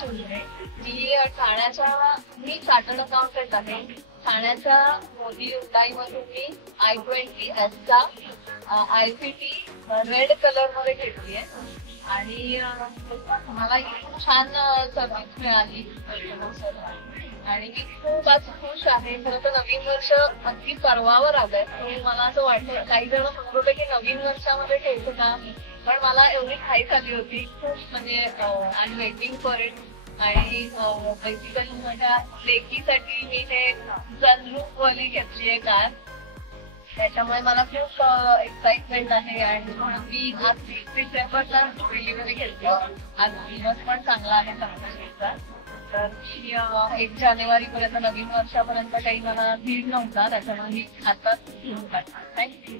सुंदरे. मी chartered accountant आहे. ठाण्याच्या मोदी हुंडाईमधून मी i20 चा ICT रेड कलर मध्ये घेतली आहे आणि मला खूप छान सर्व्हिस मिळाली आणि मी खूप आज खुश आहे. खरं तर नवीन वर्ष अगदी परवावर आलंय. मला असं वाटतं, काही जण म्हणत होते की नवीन वर्षामध्ये ठेवतो का, पण मला एवढी घाई झाली होती खूप, म्हणजे I am waiting for it. आणि बेसिकली माझ्या लेकीसाठी मी हे सनरूफ वाली घेतली आहे कार, त्याच्यामुळे मला खूप एक्साइटमेंट आहे. आणि म्हणून मी आज 30 डिसेंबरला डिलिव्हरी घेतली. आज दिवस पण चांगला आहे संकष्टीचा. तर 1 जानेवारीपर्यंत नवीन वर्षापर्यंत काही मला भीड नव्हता, त्याच्यामुळे मी आता घेऊन टाकणार. थँक्यू.